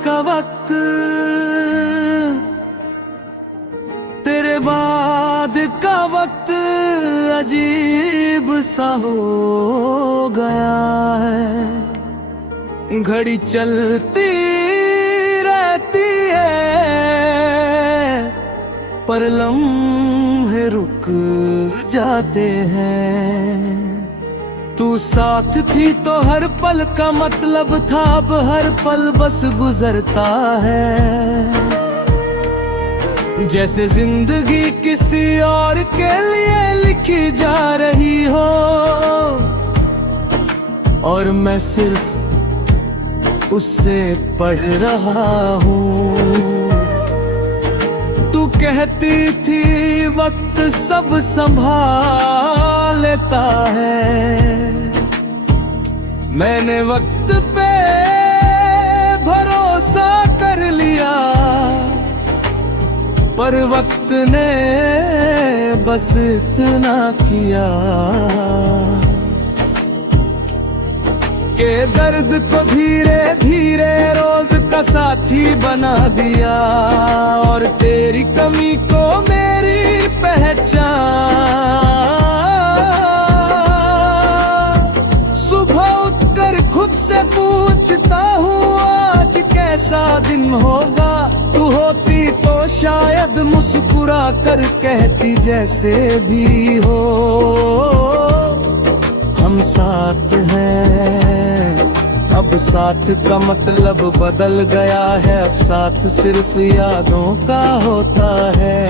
का वक्त तेरे बाद का वक्त अजीब सा हो गया है। घड़ी चलती रहती है पर लम्हे रुक जाते हैं। तू साथ थी तो हर पल का मतलब था, अब हर पल बस गुजरता है। जैसे जिंदगी किसी और के लिए लिखी जा रही हो और मैं सिर्फ उससे पढ़ रहा हूँ। तू कहती थी वक्त सब संभाल लेता है, मैंने वक्त पे भरोसा कर लिया पर वक्त ने बस इतना किया के दर्द को धीरे धीरे रोज का साथी बना दिया और तेरी कमी को मेरी पहचान। सुबह उठकर खुद से पूछता हूँ आज कैसा दिन होगा। तू होती तो शायद मुस्कुरा कर कहती जैसे भी हो हम साथ हैं। अब साथ का मतलब बदल गया है, अब साथ सिर्फ यादों का होता है।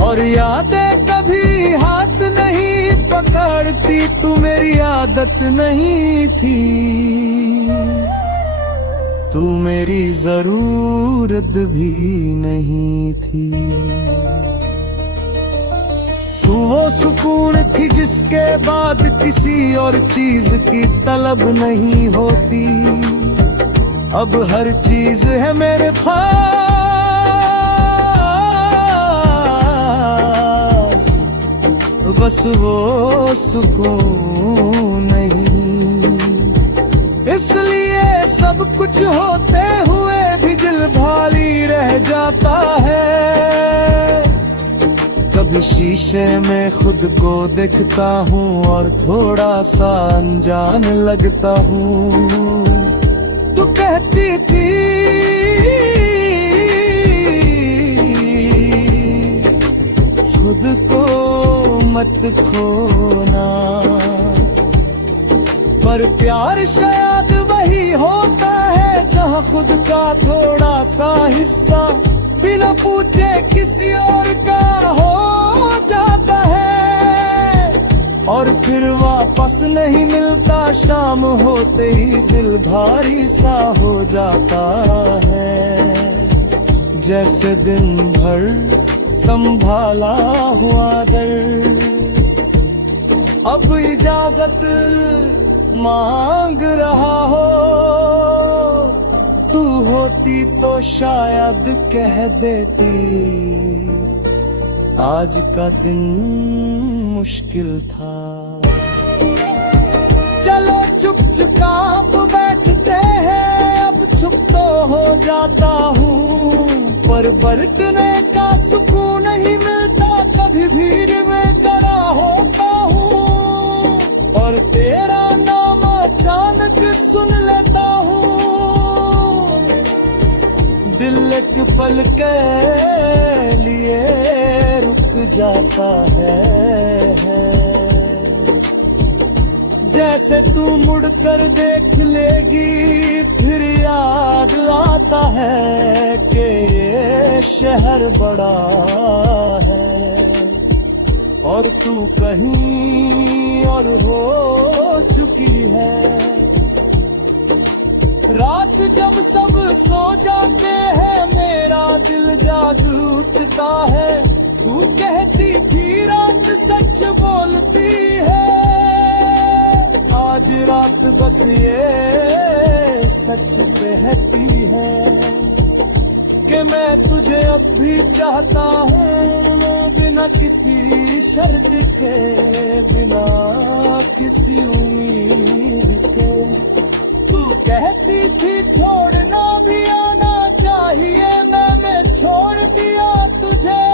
और यादें कभी हाथ नहीं पकड़ती, तू मेरी आदत नहीं थी, तू मेरी जरूरत भी नहीं थी। तू वो सुकून थी जिसके बाद किसी और चीज की तलब नहीं होती। अब हर चीज है मेरे पास, बस वो सुकून नहीं। इसलिए सब कुछ होते हुए भी दिल भारी रह जाता है। कभी शीशे में खुद को देखता हूँ और थोड़ा सा अनजान लगता हूँ। तू कहती थी खुद को मत खोना, पर प्यार शायद वही होता है जहाँ खुद का थोड़ा सा हिस्सा बिना पूछे किसी और का हो जाता है और फिर वापस नहीं मिलता। शाम होते ही दिल भारी सा हो जाता है, जैसे दिन भर संभाला हुआ दर्द अब इजाजत मांग रहा हो। तू होती तो शायद कह देती आज का दिन मुश्किल था। चलो चुप चुप बैठते हैं, अब चुप तो हो जाता हूँ पर बरतने का सुकून नहीं मिलता। कभी भीड़ में खड़ा होता हूँ और तेरा नाम अचानक सुन लेता हूँ। दिल एक पल के लिए रुक जाता है, जैसे तू मुड़कर देख लेगी फिर याद आता है कि ये शहर बड़ा है और तू कहीं और हो चुकी है। रात जब सब सो जाते हैं मेरा दिल जाग उठता है। तू कहती थी रात सच बोलती है, आज रात बस ये सच कहती है कि मैं तुझे अब भी चाहता हूँ, बिना किसी शर्त के, बिना किसी उम्मीद के। तू कहती थी छोड़ना भी आना चाहिए, मैंने छोड़ दिया तुझे।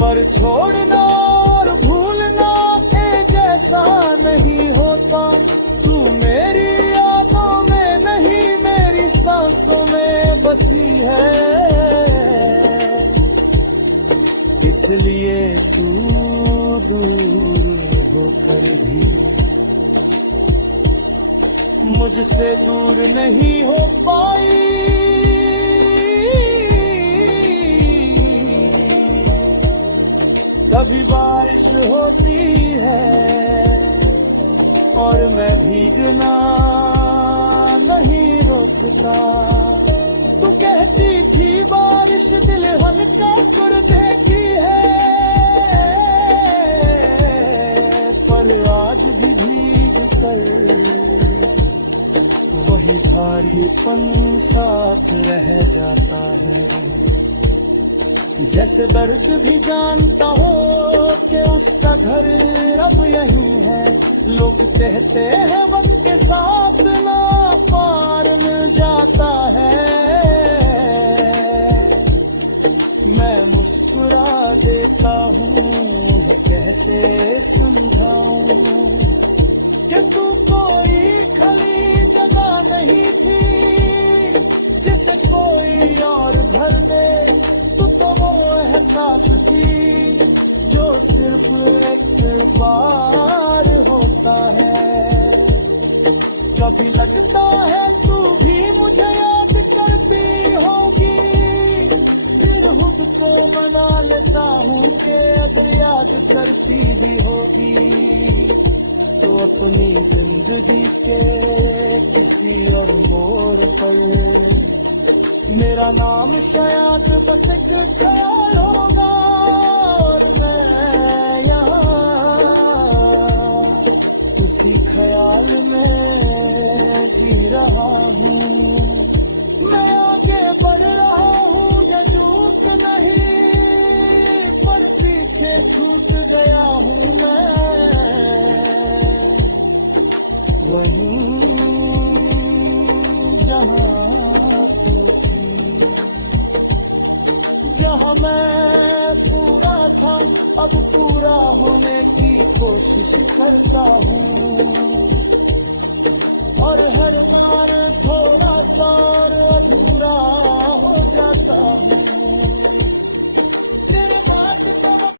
पर छोड़ना और भूलना एक जैसा नहीं होता। तू मेरी यादों में नहीं, मेरी सांसों में बसी है। इसलिए तू दूर होकर भी मुझसे दूर नहीं हो पाई। कभी बारिश होती है और मैं भीगना नहीं रोकता। तू कहती थी बारिश दिल हल्का कर देती है, पर आज भी भीग कर वही भारीपन साथ रह जाता है। जैसे दर्द भी जानता हो कि उसका घर अब यहीं है। लोग कहते हैं वक्त के साथ ना पार मिल जाता है। मैं मुस्कुरा देता हूँ, उन्हें कैसे समझाऊं कि तू कोई खली जगह नहीं थी जिसे कोई और भर दे। तू तो वो एहसास थी जो सिर्फ एक बार होता है। कभी लगता है तू भी मुझे याद करती होगी, फिर खुद को मना लेता हूँ कि अगर याद करती भी होगी तो अपनी जिंदगी के किसी और मोड़ पर। मेरा नाम शायद बस एक ख्याल होगा और मैं यहाँ उसी ख्याल में जी रहा हूँ। मैं आगे बढ़ रहा हूँ ये झूठ नहीं, पर पीछे छूट गया हूँ मैं। वहीं जहाँ तू थी, जहाँ मैं पूरा था, अब पूरा होने की कोशिश करता हूँ। और हर बार थोड़ा सा अधूरा हो जाता हूँ। तेरे बात का